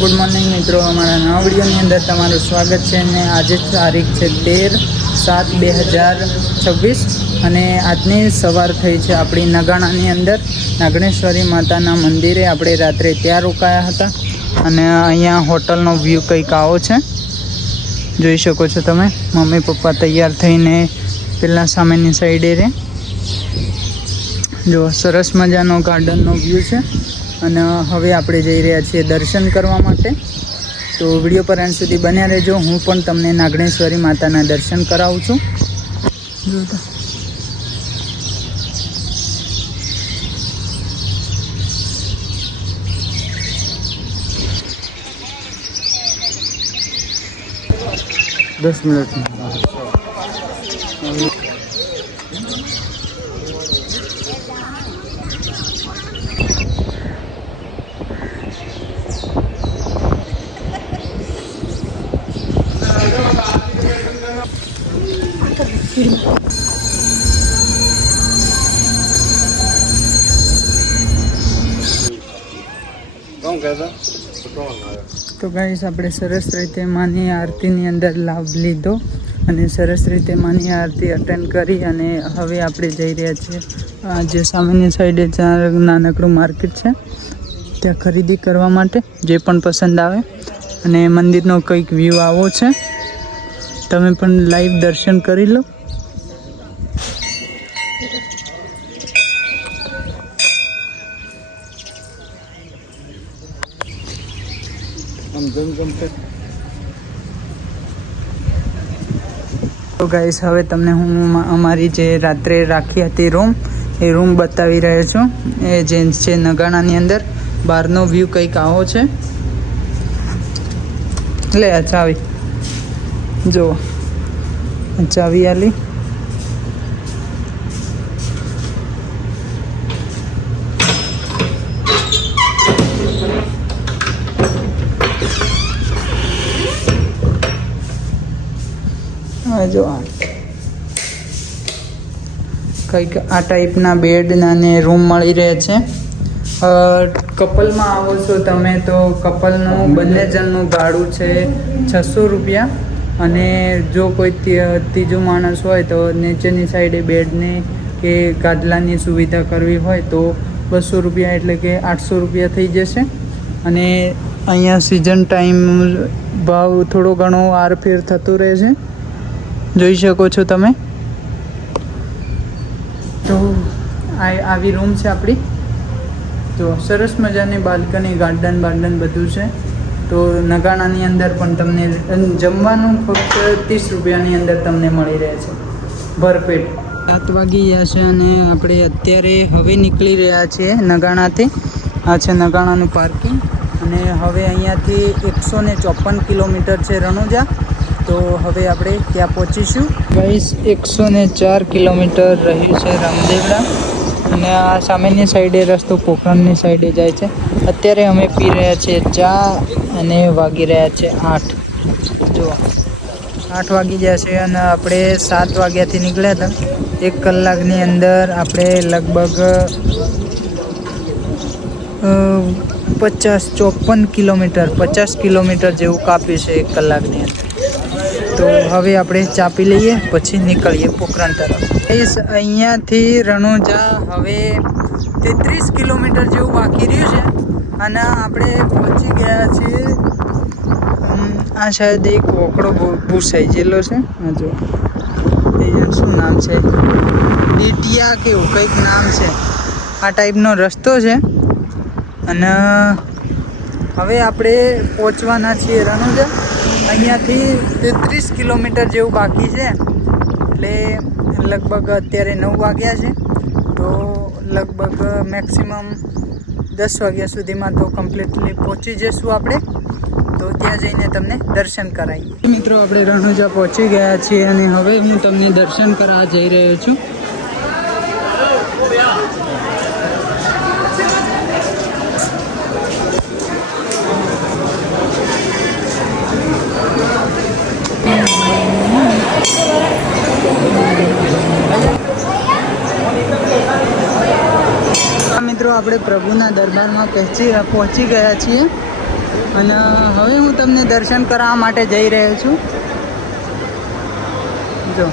Good morning મિત્રો, અમારા નવા વિડીયોની અંદર તમારું સ્વાગત છે. અને આજે તારીખ છે 13/7/2026 અને આજની સવાર થઈ છે આપણી નગાણાની અંદર નાગણેશ્વરી માતાના મંદિરે. આપણે રાત્રે ત્યાં રોકાયા હતા અને અહીંયા હોટલનો વ્યૂ કંઈક આવો છે, જોઈ શકો છો તમે. મમ્મી પપ્પા તૈયાર થઈને પેલા સામેની સાઈડે રહે. જો સરસ મજાનો ગાર્ડનનો વ્યૂ છે. અને હવે આપણે જઈ રહ્યા છીએ દર્શન કરવા માટે. તો વિડીયો પર અંત સુધી બન્યા રહેજો. હું પણ તમને નાગણેશ્વરી માતાના દર્શન કરાવું છું. જોતા मिनट તો ગાઈસ, આપણે સરસ રીતે માની આરતીની અંદર લાભ લીધો અને સરસ રીતે માની આરતી અટેન્ડ કરી. અને હવે આપણે જઈ રહ્યા છીએ જે સામેની સાઈડે જ્યાં નાનકડું માર્કેટ છે ત્યાં ખરીદી કરવા માટે, જે પણ પસંદ આવે. અને મંદિરનો કંઈક વ્યૂ આવો છે, તમે પણ લાઈવ દર્શન કરી લો. તો ગાઈસ, હવે તમને હું અમારી જે રાત્રે રાખી હતી રૂમ, એ રૂમ બતાવી રહ્યો છું. એ જે છે નગાણાની અંદર. બહારનો વ્યૂ કંઈક આવો છે. લે આ ચાવી, જો ચાવી આલી. જો કંઈક આ ટાઈપના બેડ અને રૂમ મળી રહે છે. કપલમાં આવો છો તમે તો કપલનું બંને જણનું ભાડું છે 600 રૂપિયા. અને જો કોઈ ત્રીજું માણસ હોય તો નીચેની સાઈડે બેડની કે ગાદલાની સુવિધા કરવી હોય તો 200 રૂપિયા, એટલે કે 800 રૂપિયા થઈ જશે. અને અહીંયા સિઝન ટાઈમ ભાવ થોડો ઘણો આરફેર થતું રહે છે, જોઈ શકો છો તમે. તો આવી રૂમ છે આપણી. તો સરસ મજાની બાલ્કની, ગાર્ડન બધું છે. તો નગાણાની અંદર પણ તમને જમવાનું ફક્ત 30 રૂપિયાની અંદર તમને મળી રહે છે ભરપેટ. 7 વાગી ગયા છે અને આપણે અત્યારે હવે નીકળી રહ્યા છીએ નગાણાથી. આ છે નગાણાનું પાર્કિંગ. અને હવે અહીંયાથી 154 કિલોમીટર છે રણુજા. તો હવે આપણે ત્યાં પહોંચીશું. ગાઈસ, 104 કિલોમીટર રહ્યું છે રામદેવડા. અને આ સામેની સાઈડે રસ્તો પોખરણની સાઈડે જાય છે. અત્યારે અમે પી રહ્યા છીએ ચા અને વાગી રહ્યા છે 8. જો 8 વાગી ગયા છે અને આપણે 7 વાગ્યાથી નીકળ્યા હતા. 1 કલાકની અંદર આપણે લગભગ 50 કિલોમીટર જેવું કાપ્યું છે 1 કલાકની અંદર. તો હવે આપણે ચા પી લઈએ, પછી નીકળીએ પોખરણ તરફ. અહીંયાથી રણુજા હવે 33 કિલોમીટર જેવું બાકી રહ્યું છે. અને આપણે પહોંચી ગયા છીએ. આ શાયદ એક વોકડો ભૂસાઈ જેલો છે. જો અહીંયા શું નામ છે, ડીટિયા કે એવું કંઈક નામ છે. આ ટાઈપનો રસ્તો છે. અને હવે આપણે પહોંચવાના છીએ રણુજા. અહીંયાથી 33 કિલોમીટર જેવું બાકી છે. એટલે લગભગ અત્યારે 9 વાગ્યા છે. તો લગભગ મેક્સિમમ 10 વાગ્યા સુધીમાં તો કમ્પ્લીટલી પહોંચી જઈશું આપણે. તો ત્યાં જઈને તમને દર્શન કરાવીએ. મિત્રો, આપણે રણુજા પહોંચી ગયા છીએ અને હવે હું તમને દર્શન કરાવવા જઈ રહ્યો છું. મિત્રો આપણે પ્રભુના દરબારમાં પહોંચી ગયા છીએ અને હવે હું તમને દર્શન કરવા માટે જઈ રહ્યો છું. જો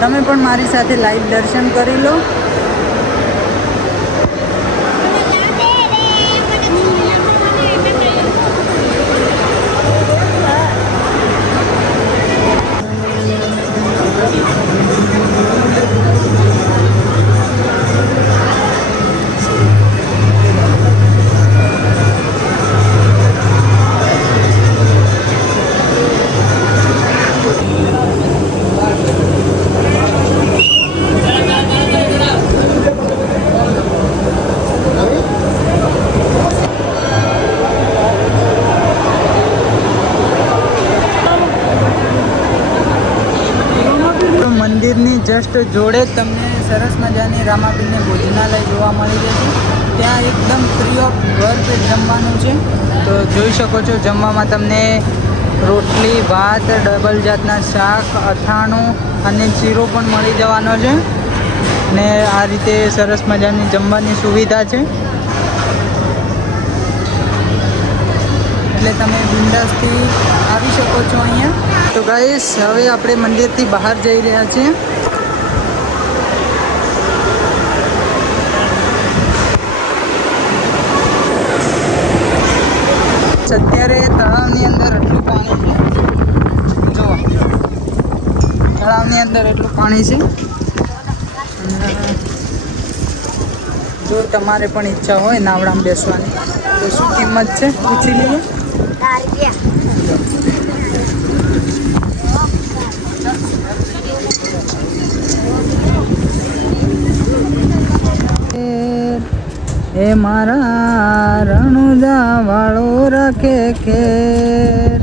તમે પણ મારી સાથે લાઈવ દર્શન કરી લો. મંદિરની જસ્ટ જોડે જ તમને સરસ મજાની રામાપીરની ભોજનાલય જોવા મળી જશે. ત્યાં એકદમ ફ્રી ઓફ ભરપેટ જમવાનું છે. તો જોઈ શકો છો જમવામાં તમને રોટલી, ભાત, ડબલ જાતના શાક, અથાણું અને શીરો પણ મળી જવાનો છે. ને આ રીતે સરસ મજાની જમવાની સુવિધા છે. એટલે તમે બિંદાસથી આવી શકો છો અહીંયા. તો ગાઈસ હવે આપણે મંદિરથી બહાર જઈ રહ્યા છીએ. અત્યારે તળાવની અંદર એટલું પાણી છે. જો તળાવની અંદર એટલું પાણી છે. જો તમારે પણ ઈચ્છા હોય નાવડામાં બેસવાની તો શું કિંમત છે પૂછી લઈએ. એ મારા રણુજા વાળો રાખે ખેર.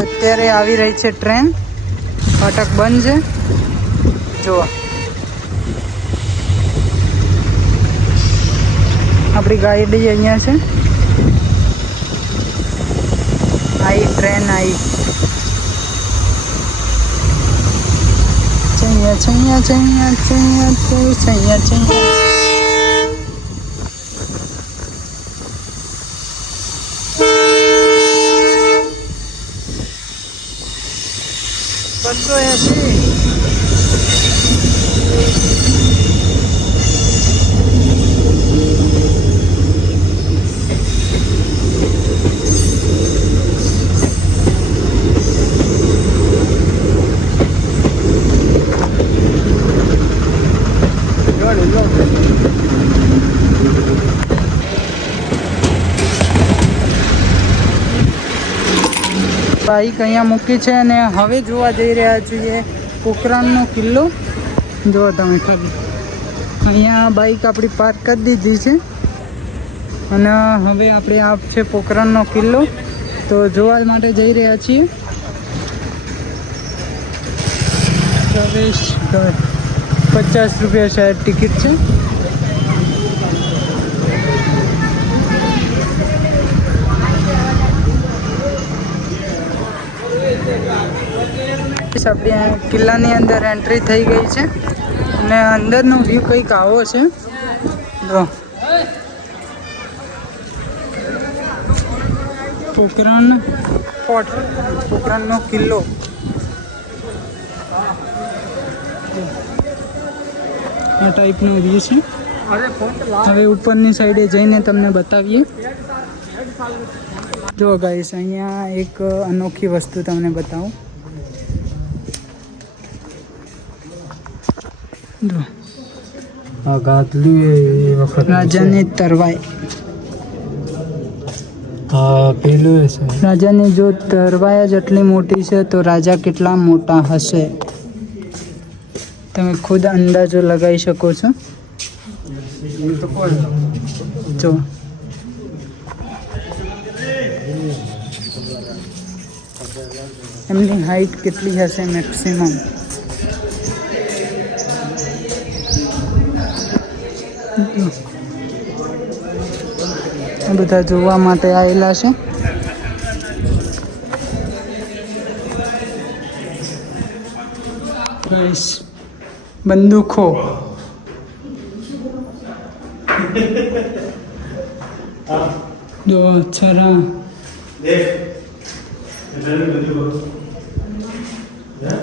અત્યારે આવી રહી છે ટ્રેન. ફાટક બંધ છે. જુઓ આપણી ગાડી અહીંયા છે. આવી ટ્રેન આવી. ચૈયા ચૈયા ચૈયા ચૈયા ચૈયા ચૈયા. બસો 80. બાઈક અહીંયા મૂકી છે અને હવે જોવા જઈ રહ્યા છીએ પોખરણનો કિલ્લો. જો તમે ખાલી અહીંયા બાઈક આપણી પાર્ક કરી દીધી છે અને હવે આપણે આ છે પોખરણનો કિલ્લો. તો જોવા માટે જઈ રહ્યા છીએ. પ્રવેશ 50 રૂપિયા શાયદ ટિકિટ છે. આપણે કિલ્લાની અંદર એન્ટ્રી થઈ ગઈ છે અને અંદરનો વ્યૂ કંઈક આવો છે. જો પોખરણ ફોર્ટ, પોખરણનો કિલ્લો. આ ટાઈપનો વ્યૂ છે. હવે ઉપરની સાઈડે જઈને તમને બતાવીએ. જો ગાઈસ અહીંયા એક અનોખી વસ્તુ તમને બતાવું. જો આ ગાદલું એ વખત રાજાની તરવાઈ. હા પેલું છે રાજાની. જો તરવાઈ જ એટલી મોટી છે તો રાજા કેટલા મોટા હશે તમે ખુદ અંદાજો લગાવી શકો છો. જો એમની હાઈટ કેટલી હશે મેક્સિમમ? બધા જોવા માટે આવેલા છે. બંદૂકો જો છરા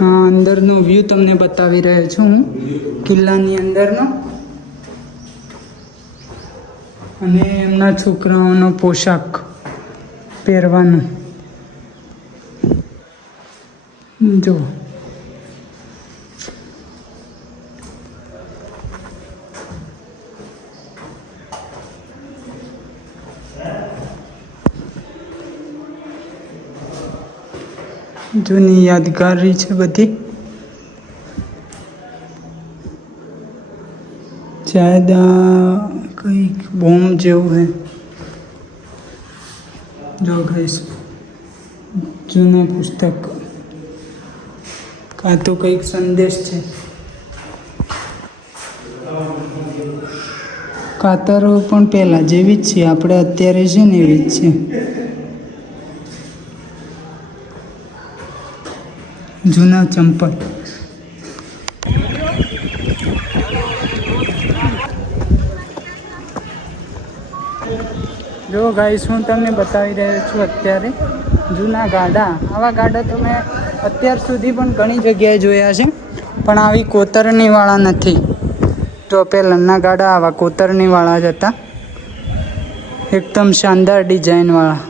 હા, અંદરનો વ્યૂ તમને બતાવી રહ્યો છું હું, કિલ્લાની અંદરનો. અને એમના છોકરાઓનો પોશાક પહેરવાનો જો. જૂની યાદગારી છે બધી. શાયદ કંઈક બોમ્બ જેવું હે. જો ગાઈસ, જૂના પુસ્તક કાં તો કંઈક સંદેશ છે. કાતરો પણ પહેલાં જેવી જ છે, આપણે અત્યારે છે ને એવી જ છે. જૂના ચંપલ. જો ગાઈસ, હું તમને બતાવી રહ્યો છું અત્યારે જૂના ગાડા. આવા ગાડા તો મેં અત્યાર સુધી પણ ઘણી જગ્યાએ જોયા છે, પણ આવી કોતરણીવાળા નથી. તો પહેલાંના ગાડા આવા કોતરણીવાળા જ હતા, એકદમ શાનદાર ડિઝાઇનવાળા.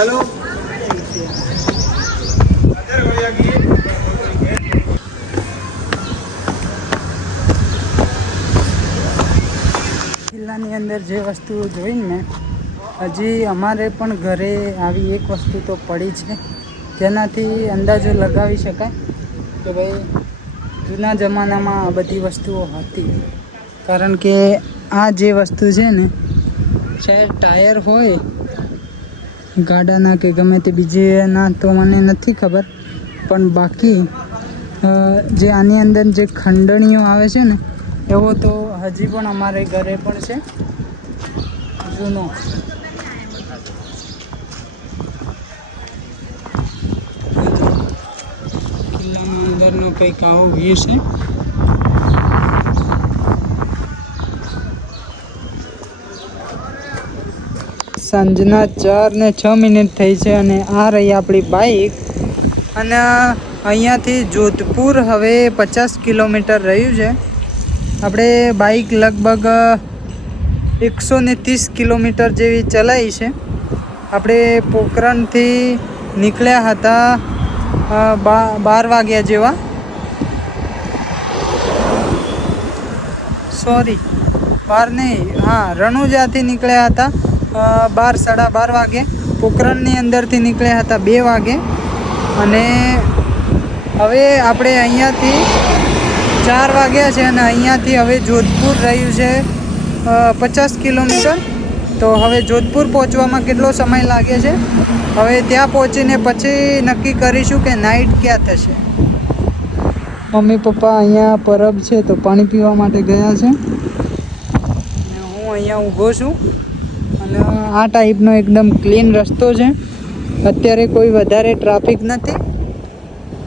હેલો, કિલ્લાની અંદર જે વસ્તુઓ જોઈને ને, હજી અમારે પણ ઘરે આવી એક વસ્તુ તો પડી છે, જેનાથી અંદાજો લગાવી શકાય કે ભાઈ જૂના જમાનામાં આ બધી વસ્તુઓ હતી. કારણ કે આ જે વસ્તુ છે ને, શાયદ ટાયર હોય ગાડાના કે ગમે તે બીજેના, તો મને નથી ખબર, પણ બાકી જે આની અંદર જે ખંડણીઓ આવે છે ને, એવો તો હજી પણ અમારે ઘરે પણ છે જૂનો. કિલ્લામાં અંદરનો કંઈક આવો વ્યૂ છે. સાંજના 4:06 થઈ છે અને આ રહી આપણી બાઈક. અને અહીંયાથી જોધપુર હવે 50 કિલોમીટર રહ્યું છે. આપણે બાઈક લગભગ 130 કિલોમીટર જેવી ચલાવી છે. આપણે પોખરણથી નીકળ્યા હતા 12 વાગ્યા જેવા. સોરી, 12 નહીં, હા, રણુજાથી નીકળ્યા હતા 12-12:30 વાગે. પોખરણની અંદરથી નીકળ્યા હતા 2 વાગે. અને હવે આપણે અહીંયાથી 4 વાગ્યા છે અને અહીંયાથી હવે જોધપુર રહ્યું છે 50 કિલોમીટર. તો હવે જોધપુર પહોંચવામાં કેટલો સમય લાગે છે, હવે ત્યાં પહોંચીને પછી નક્કી કરીશું કે નાઇટ ક્યાં થશે. મમ્મી પપ્પા અહીંયા પરબ છે તો પાણી પીવા માટે ગયા છે અને હું અહીંયા ઊભો છું. અને આ ટાઈપનો એકદમ ક્લીન રસ્તો છે, અત્યારે કોઈ વધારે ટ્રાફિક નથી.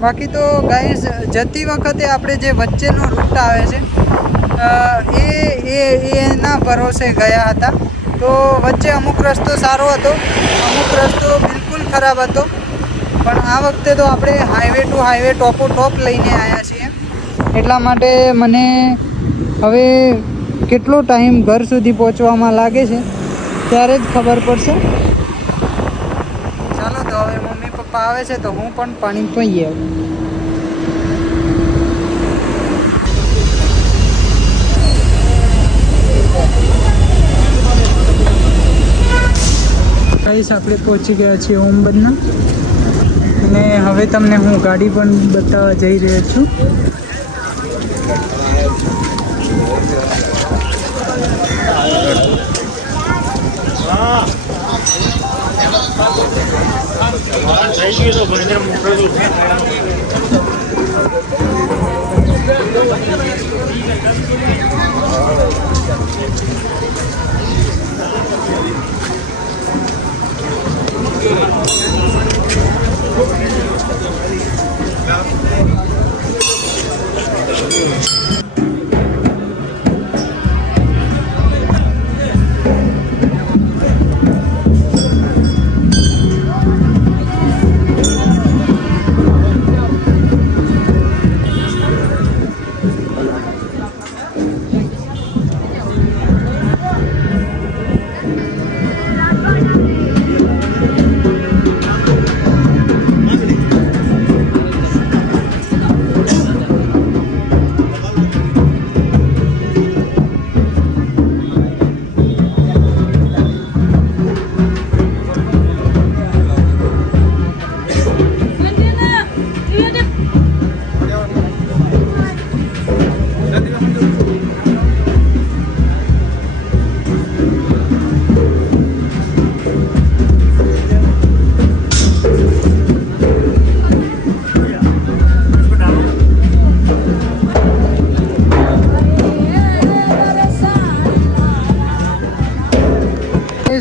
બાકી તો ગાઈસ, જતી વખતે આપણે જે વચ્ચેનો રૂટ આવે છે એના ભરોસે ગયા હતા. તો વચ્ચે અમુક રસ્તો સારો હતો, અમુક રસ્તો બિલકુલ ખરાબ હતો. પણ આ વખતે તો આપણે હાઈવે ટુ હાઈવે ટોપો ટોપ લઈને આવ્યા છીએ. એટલા માટે મને હવે કેટલો ટાઈમ ઘર સુધી પહોંચવામાં લાગે છે ત્યારે જ ખબર પડશે. ચાલો તો હવે મમ્મી પપ્પા આવે છે તો હું પણ પાણી પી આવું. ગાઈસ આપણે પહોંચી ગયા છીએ ઓમબનના, અને હવે તમને હું ગાડી પણ બતાવવા જઈ રહ્યો છું.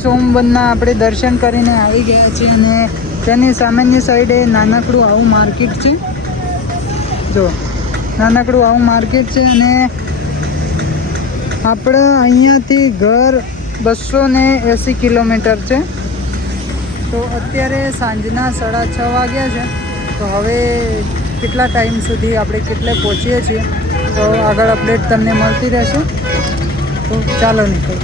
સોમવનના આપણે દર્શન કરીને આવી ગયા છીએ, અને તેની સામેની સાઈડે નાનકડું આવું માર્કેટ છે. જો નાનકડું આવું માર્કેટ છે, અને આપણે અહીંયાથી ઘર 280 કિલોમીટર છે. તો અત્યારે સાંજના 6:30 વાગ્યા છે. તો હવે કેટલા ટાઈમ સુધી આપણે કેટલે પહોંચીએ છીએ તો આગળ અપડેટ તમને મળતી રહેશે. તો ચાલો નીકળો.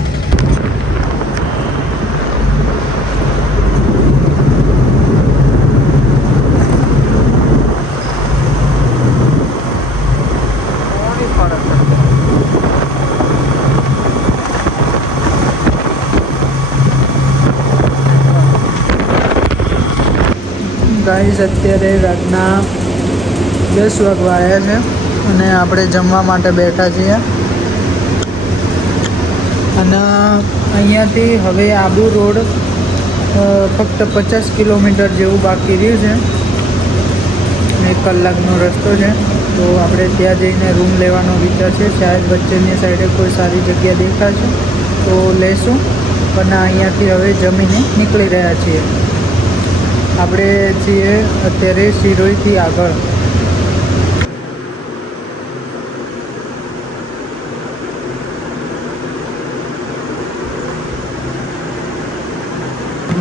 ગાઈસ અત્યારે રાતના 10 વાગવા આવ્યા છે, અને આપણે જમવા માટે બેઠા છીએ. અને અહીંયાથી હવે આબુ રોડ ફક્ત 50 કિલોમીટર જેવું બાકી રહ્યું છે. 1 કલાકનો રસ્તો છે. તો આપણે ત્યાં જઈને રૂમ લેવાનો વિચાર છે. શાયદ વચ્ચેની સાઈડે કોઈ સારી જગ્યા દેખાશે તો લેશું, પણ અહીંયાથી હવે જમીને નીકળી રહ્યા છીએ. આપણે છીએ અત્યારે સિરોહીથી આગળ.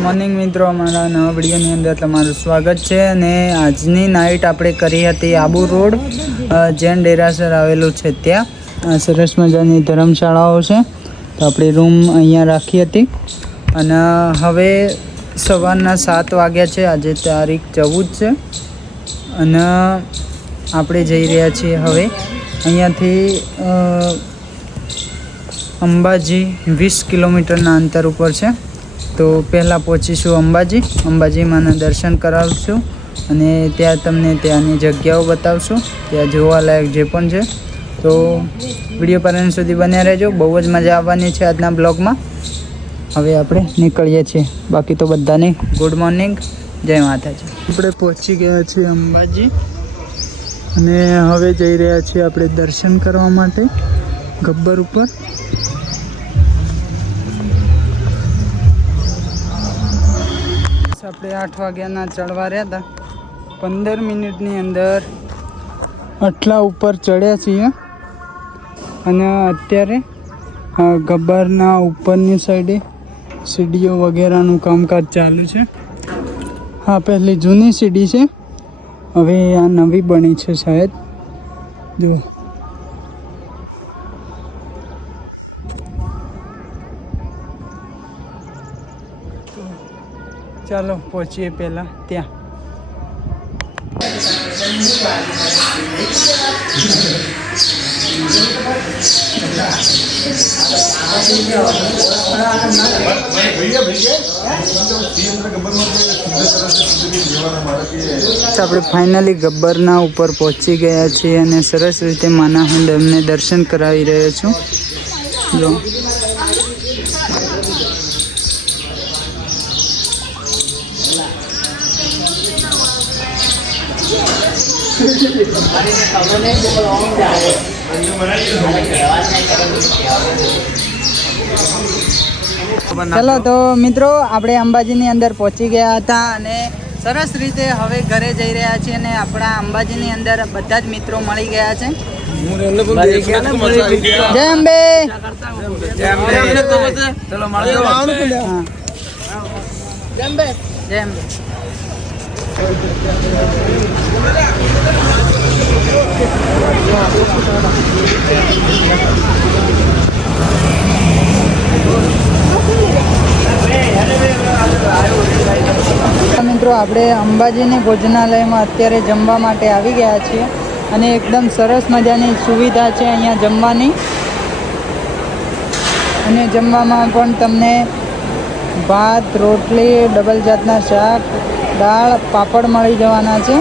મોર્નિંગ મિત્રો, અમારા નવા વિડીયોની અંદર તમારું સ્વાગત છે. અને આજની નાઇટ આપણે કરી હતી આબુ રોડ જૈન ડેરાસર આવેલું છે ત્યાં. સરસ મજાની ધર્મશાળાઓ છે. તો આપણી રૂમ અહીંયા રાખી હતી, અને હવે સવારના 7 વાગ્યા છે. આજે તારીખ 14 છે, અને આપણે જઈ રહ્યા છીએ હવે અહીંયાથી અંબાજી 20 કિલોમીટરના અંતર ઉપર છે. તો પહેલાં પહોંચીશું અંબાજીમાંના દર્શન કરાવશું, અને ત્યાં તમને ત્યાંની જગ્યાઓ બતાવશું, ત્યાં જોવાલાયક જે પણ છે. તો વિડીયો પર સુધી બન્યા રહેજો. બહુ જ મજા આવવાની છે આજના બ્લોગમાં. હવે આપણે નીકળીએ છીએ. બાકી તો બધાને ગુડ મોર્નિંગ, જય માતાજી. આપણે પહોંચી ગયા છીએ અંબાજી, અને હવે જઈ રહ્યા છીએ આપણે દર્શન કરવા માટે ગબ્બર ઉપર. આપણે 8 વાગ્યાના ચડવા રહ્યા હતા. 15 મિનિટની અંદર આટલા ઉપર ચડ્યા છીએ, અને અત્યારે ગબ્બરના ઉપરની સાઈડે સીડીઓ વગેરેનું કામકાજ ચાલુ છે. હા, પહેલી જૂની સીડી છે, હવે આ નવી બની છે શાયદ. જો ચાલો પહોંચીએ પહેલાં ત્યાં. તો આપણે ફાઇનલી ગબ્બરના ઉપર પહોંચી ગયા છીએ અને સરસ રીતે માના હું ડેમને દર્શન કરાવી રહ્યો છું. જો ચલો તો મિત્રો આપણે અંબાજીની અંદર પહોંચી ગયા હતા અને સરસ રીતે હવે ઘરે જઈ રહ્યા છીએ અને આપણા અંબાજીની અંદર બધા જ મિત્રો મળી ગયા છે. જય અંબે. જય અંબે. મિત્રો આપણે અંબાજીની ભોજનાલયમાં અત્યારે જમવા માટે આવી ગયા છીએ અને એકદમ સરસ મજાની સુવિધા છે અહીંયા જમવાની. અને જમવામાં પણ તમને ભાત, રોટલી, ડબલ જાતના શાક, દાળ, પાપડ મળી જવાના છે.